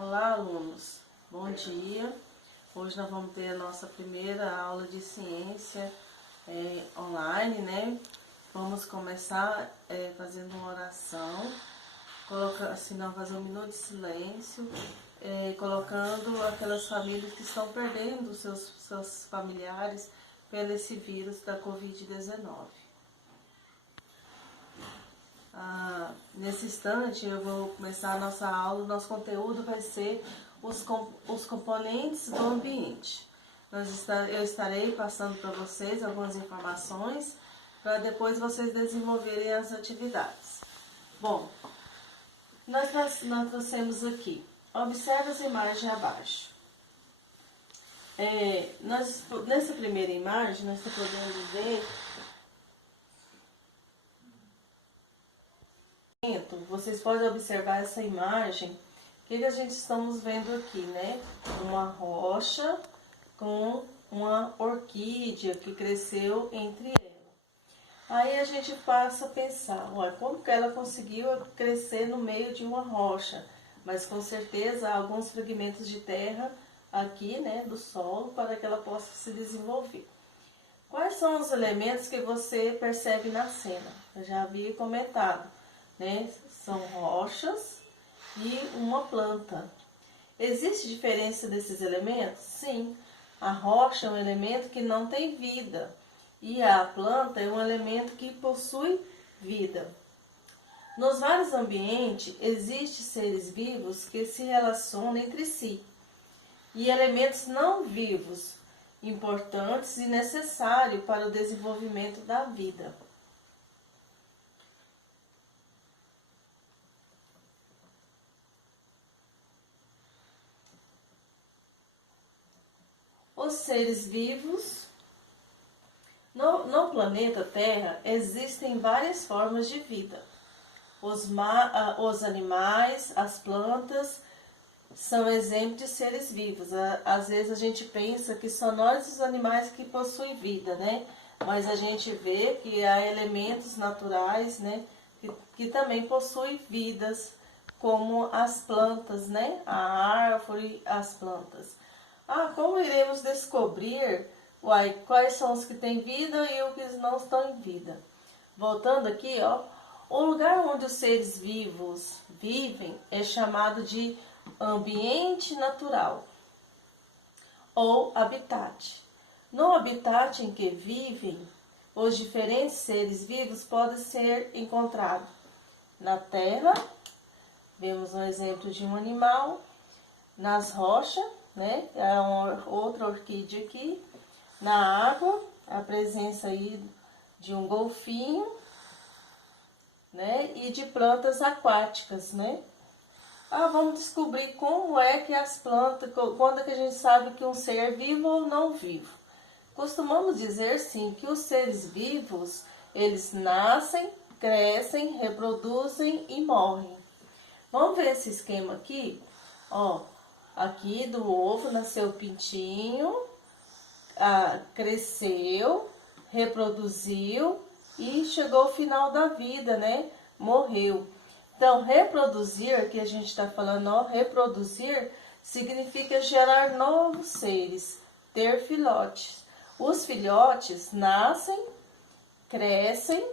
Olá, alunos. Bom dia. Hoje nós vamos ter a nossa primeira aula de ciência online, né? Vamos começar fazendo uma oração, se não fazer um minuto de silêncio, colocando aquelas famílias que estão perdendo seus familiares pelo esse vírus da Covid-19. Nesse instante eu vou começar a nossa aula. Nosso conteúdo vai ser os componentes do ambiente. Eu estarei passando para vocês algumas informações para depois vocês desenvolverem as atividades. Bom, nós trouxemos aqui, observe as imagens abaixo. Nessa primeira imagem nós podemos ver, vocês podem observar essa imagem, o que a gente estamos vendo aqui, né? Uma rocha com uma orquídea que cresceu entre ela. Aí a gente passa a pensar, olha, como que ela conseguiu crescer no meio de uma rocha? Mas com certeza há alguns fragmentos de terra aqui, né, do solo, para que ela possa se desenvolver. Quais são os elementos que você percebe na cena? Eu já havia comentado, né? São rochas e uma planta. Existe diferença desses elementos? Sim. A rocha é um elemento que não tem vida e a planta é um elemento que possui vida. Nos vários ambientes existem seres vivos que se relacionam entre si e elementos não vivos, importantes e necessários para o desenvolvimento da vida. Os seres vivos. No planeta Terra existem várias formas de vida. Os animais, as plantas, são exemplos de seres vivos. Às vezes a gente pensa que só nós os animais que possuem vida, né? Mas a gente vê que há elementos naturais, né, que também possuem vidas, como as plantas, né? A árvore, as plantas. Como iremos descobrir quais são os que têm vida e os que não estão em vida? Voltando aqui, o lugar onde os seres vivos vivem é chamado de ambiente natural ou habitat. No habitat em que vivem, os diferentes seres vivos podem ser encontrados na terra, vemos um exemplo de um animal, nas rochas, né? É outra orquídea aqui. Na água, a presença aí de um golfinho, né? E de plantas aquáticas, né? Vamos descobrir como é que as plantas, quando é que a gente sabe que um ser é vivo ou não vivo. Costumamos dizer, sim, que os seres vivos, eles nascem, crescem, reproduzem e morrem. Vamos ver esse esquema aqui? Aqui do ovo nasceu o pintinho, cresceu, reproduziu e chegou ao final da vida, né? Morreu. Então, reproduzir, que a gente está falando, reproduzir, significa gerar novos seres, ter filhotes. Os filhotes nascem, crescem,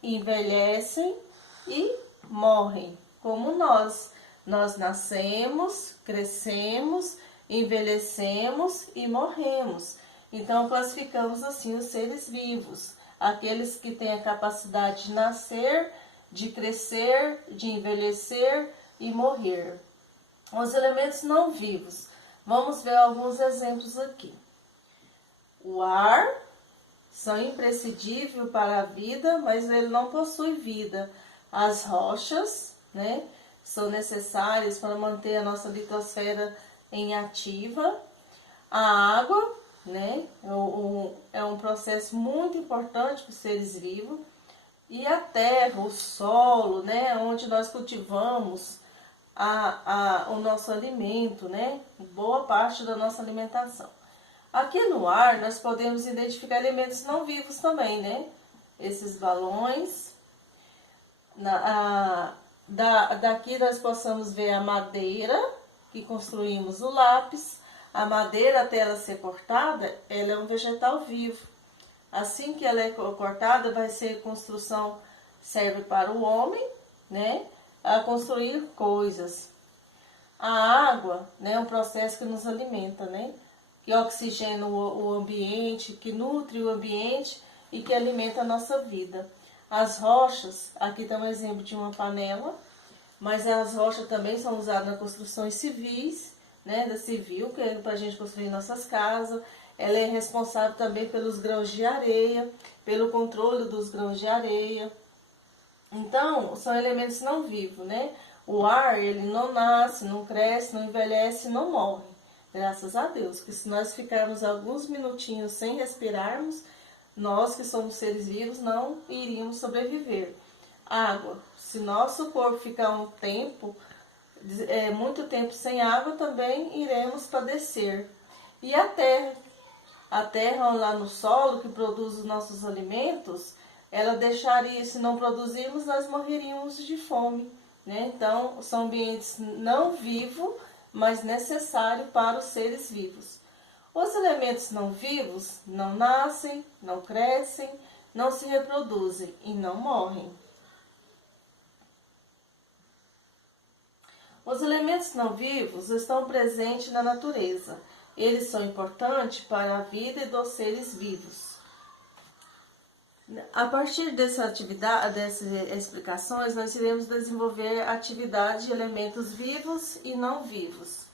envelhecem e morrem, como nós. Nós nascemos, crescemos, envelhecemos e morremos. Então, classificamos assim os seres vivos. Aqueles que têm a capacidade de nascer, de crescer, de envelhecer e morrer. Os elementos não vivos. Vamos ver alguns exemplos aqui. O ar são imprescindíveis para a vida, mas ele não possui vida. As rochas, né, são necessárias para manter a nossa litosfera em ativa. A água, né, é um processo muito importante para os seres vivos. E a terra, o solo, né, onde nós cultivamos o nosso alimento, né, boa parte da nossa alimentação. Aqui no ar nós podemos identificar elementos não vivos também, né, esses balões. Daqui nós possamos ver a madeira, que construímos o lápis, a madeira até ela ser cortada, ela é um vegetal vivo. Assim que ela é cortada, vai ser construção, serve para o homem, né, a construir coisas. A água, né, é um processo que nos alimenta, né, que oxigena o ambiente, que nutre o ambiente e que alimenta a nossa vida. As rochas, aqui está um exemplo de uma panela, mas as rochas também são usadas nas construções civis, né, da civil, que é para a gente construir nossas casas. Ela é responsável também pelos grãos de areia, pelo controle dos grãos de areia. Então, são elementos não vivos, né? O ar, ele não nasce, não cresce, não envelhece, não morre. Graças a Deus, que se nós ficarmos alguns minutinhos sem respirarmos, nós que somos seres vivos não iríamos sobreviver. Água, se nosso corpo ficar um tempo, muito tempo sem água, também iremos padecer. E a terra lá no solo que produz os nossos alimentos, ela deixaria, se não produzirmos, nós morreríamos de fome, né? Então, são ambientes não vivos, mas necessários para os seres vivos. Os elementos não vivos não nascem, não crescem, não se reproduzem e não morrem. Os elementos não vivos estão presentes na natureza. Eles são importantes para a vida e dos seres vivos. A partir dessas explicações, nós iremos desenvolver a atividade de elementos vivos e não vivos.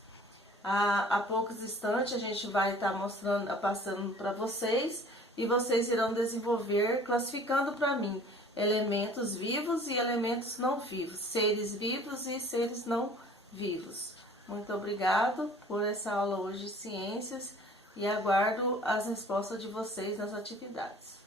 Há poucos instantes a gente vai estar passando para vocês e vocês irão desenvolver, classificando para mim, elementos vivos e elementos não vivos, seres vivos e seres não vivos. Muito obrigado por essa aula hoje de ciências e aguardo as respostas de vocês nas atividades.